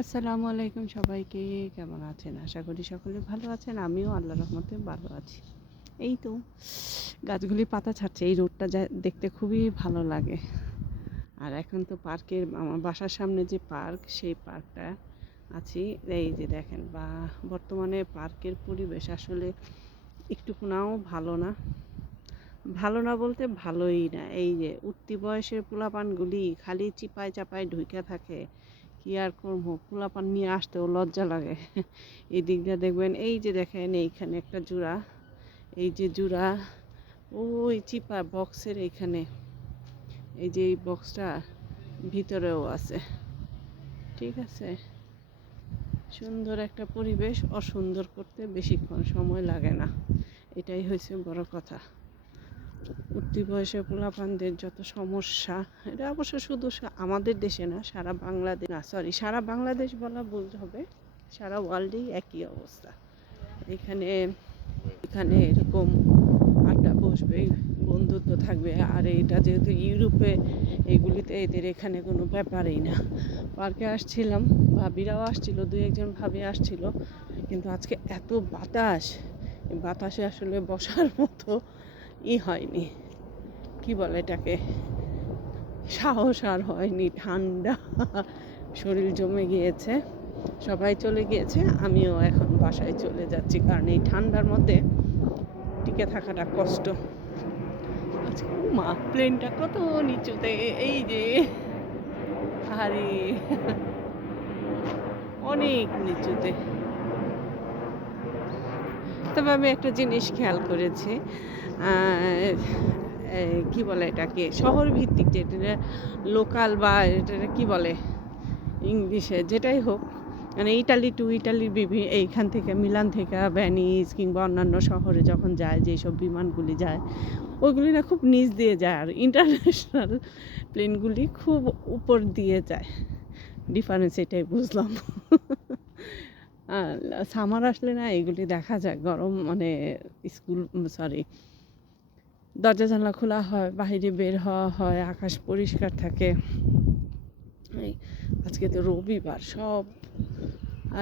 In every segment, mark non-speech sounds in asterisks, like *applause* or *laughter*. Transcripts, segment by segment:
আসসালামু আলাইকুম সবাইকে, কেমন আছেন? আশা করি সকলে ভালো আছেন, আমিও আল্লাহ রহমতে ভালো আছি। এই তো, গাছগুলি পাতা ছাড়ছে, এই রোডটা যা দেখতে খুবই ভালো লাগে। আর এখন তো পার্কের, আমার বাসার সামনে যে পার্ক, সেই পার্কটা আছি। এই যে দেখেন, বা বর্তমানে পার্কের পরিবেশ আসলে একটুকুনাও ভালো না। ভালো না বলতে ভালোই না। এই যে উঠতি বয়সের পোলাপানগুলি খালি চিপায় চাপায় ঢুকে থাকে। কি আর করব? পোলাপান নিয়ে আসতেও লজ্জা লাগে। এই দিকটা দেখবেন, এই যে দেখেন, এইখানে একটা জোড়া। এই যে জোড়া, ওই চিপা বক্সের এইখানে। এই যে এই বক্সটা ভিতরেও আছে। ঠিক আছে? সুন্দর একটা পরিবেশ, অসুন্দর করতে বেশিক্ষণ সময় লাগে না। এটাই হয়েছে বড় কথা। উঠতি বয়সে পোলাপানদের যত সমস্যা, এটা অবশ্য শুধু আমাদের দেশে না, সারা বাংলাদেশ না সরি সারা বাংলাদেশ বলা ভুল হবে, সারা ওয়ার্ল্ডেই একই অবস্থা। এখানে এখানে এরকম আড্ডা বসবে, বন্ধুত্ব থাকবে, আর এটা যেহেতু ইউরোপে, এগুলিতে এদের এখানে কোনো ব্যাপারই না। পার্কে আসছিলাম, ভাবিরাও আসছিল দু একজন ভাবি আসছিল, কিন্তু আজকে এত বাতাস বাতাসে আসলে বসার মতো ই হয়নি। কি বলে এটাকে? সাহস আর হয়নি, ঠান্ডা। শরীর জমে গিয়েছে, সবাই চলে গিয়েছে, আমিও এখন বাসায় চলে যাচ্ছি, কারণ এই ঠান্ডার মধ্যে টিকে থাকাটা কষ্ট। আজকে মা, প্লেনটা কত নিচুতে, এই যে আরে অনেক নিচুতে। তবে আমি একটা জিনিস খেয়াল করেছি। কি বলে এটাকে? শহর ভিত্তিক যেটা লোকাল বা এটা কি বলে ইংলিশে? যেটাই হোক মানে ইটালি টু ইটালির বিভিন্ন এইখান থেকে, মিলান থেকে, ভ্যানিস কিংবা অন্যান্য শহরে যখন যায়, যেসব বিমানগুলি যায় ওইগুলি না খুব নিচ দিয়ে যায় আর ইন্টারন্যাশনাল প্লেনগুলি খুব উপর দিয়ে যায়। ডিফারেন্স এটাই বুঝলাম। সামার আসলে না, এগুলি দেখা যায়। গরম মানে স্কুল সরি দরজা জানলা খোলা হয়, বাইরে বের হওয়া হয়, আকাশ পরিষ্কার থাকে। আজকে তো রবিবার, সব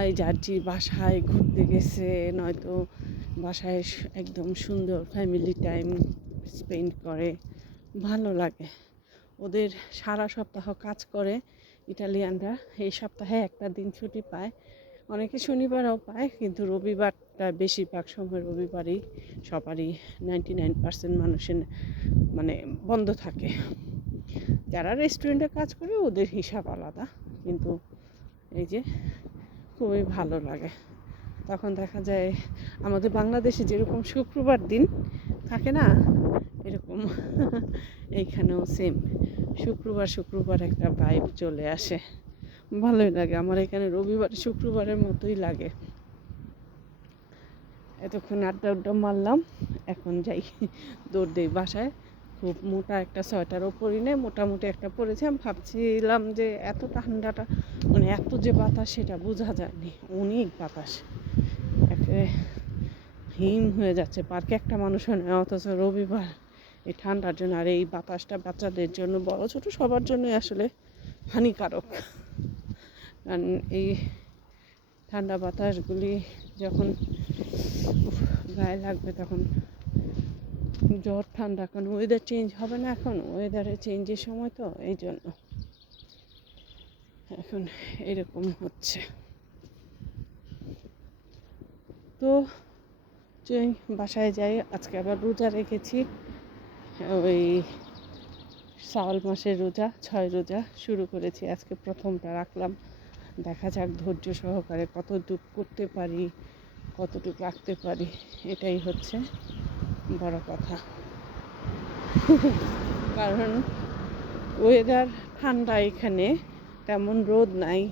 এই যে বাসায় ঘুরতে গেছে, নয়তো বাসায় একদম সুন্দর ফ্যামিলি টাইম স্পেন্ড করে। ভালো লাগে। ওদের সারা সপ্তাহ কাজ করে, ইটালিয়ানরা। এই সপ্তাহে একটা দিন ছুটি পায়। অনেকে শনিবারও পায়, কিন্তু রবিবারটা বেশিরভাগ সময় রবিবারই সবারই নাইনটি নাইন পার্সেন্ট মানুষের মানে বন্ধ থাকে। যারা রেস্টুরেন্টে কাজ করে ওদের হিসাব আলাদা, কিন্তু এই যে খুবই ভালো লাগে। তখন দেখা যায় আমাদের বাংলাদেশে যেরকম শুক্রবার দিন থাকে না, এরকম *laughs* এইখানেও সেম শুক্রবার শুক্রবার একটা ভাইব চলে আসে। ভালোই লাগে। আমার এখানে রবিবার, শুক্রবারের মতোই লাগে। এতক্ষণ আড্ডা আড্ডা মারলাম, এখন যাই। দৌড় দিই বাসায়। খুব মোটা একটা সোয়েটারও পরি নেই, মোটামুটি একটা পরেছি। আমি ভাবছিলাম যে এত ঠান্ডাটা মানে এত যে বাতাস, সেটা বোঝা যায়নি। অনেক বাতাস। একেবারে হিম হয়ে যাচ্ছে। পার্কে একটা মানুষও না, অথচ রবিবার। এই ঠান্ডার জন্য আর এই বাতাসটা বাচ্চাদের জন্য বড়, ছোট সবার জন্যই আসলে হানিকারক। এই ঠান্ডা বাতাসগুলি যখন গায়ে লাগবে তখন জ্বর ঠান্ডা, কারণ ওয়েদার চেঞ্জ হবে না এখন ওয়েদারের চেঞ্জের সময় তো, এই জন্য। এখন এরকম হচ্ছে। তো বাসায় যাই, আজকে আবার রোজা রেখেছি। ওই শ্রাবণ মাসের রোজা, ছয় রোজা শুরু করেছি, আজকে প্রথমটা রাখলাম। দেখা যাক ধৈর্য সহকারে কতটুকু করতে পারি, কতটুকু রাখতে পারি, এটাই হচ্ছে বড় কথা। কারণ ওয়েদার ঠান্ডা এখানে, তেমন রোদ নাই।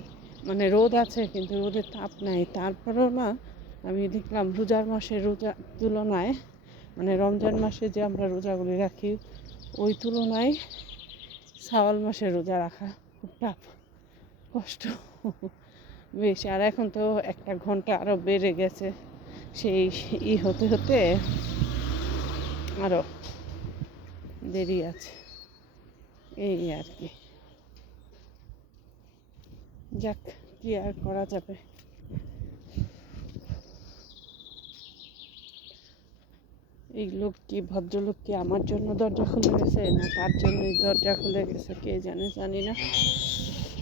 মানে রোদ আছে কিন্তু রোদের তাপ নাই। তারপরেও না, আমি দেখলাম রোজার মাসের রোজা তুলনায় মানে রমজান মাসে যে আমরা রোজাগুলি রাখি, ওই তুলনায় সাওয়াল মাসে রোজা রাখা খুব টাফ কষ্ট। বেশি, আর এখন তো একটা ঘণ্টা আরও বেড়ে গেছে। সেই ই হতে হতে আরও দেরি আছে। এই আর কি। যাক, কি আর করা যাবে? এই লোক কি ভদ্রলোক কি আমার জন্য দরজা খুলে গেছে না তার জন্যই দরজা খুলে গেছে কে জানে, জানি না।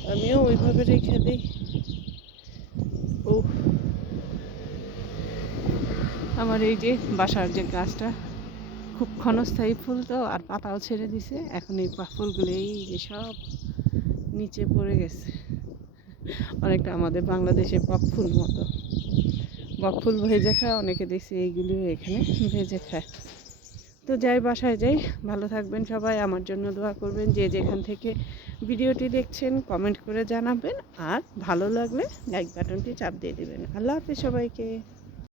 আমিও ওইভাবে রেখে দিই। ও আমার এই যে বাসার যে গাছটা, খুব ক্ষণস্থায়ী ফুল তো, আর পাতাও ছেড়ে দিছে। এখন এই ফুলগুলো এই যে সব নিচে পড়ে গেছে। অনেকটা আমাদের বাংলাদেশে বক ফুল মতো। বক ফুল ভেজে খায়, অনেকে দেখছি এইগুলিও এখানে ভেজে খায়। তো যাই বাসায় যাই, ভালো থাকবেন সবাই, আমার জন্য দোয়া করবেন, যে যেখান থেকে ভিডিওটি দেখছেন কমেন্ট করে জানাবেন, আর ভালো লাগলে লাইক বাটনটি চাপ দিয়ে দেবেন। আল্লাহ হাফিজ সবাইকে।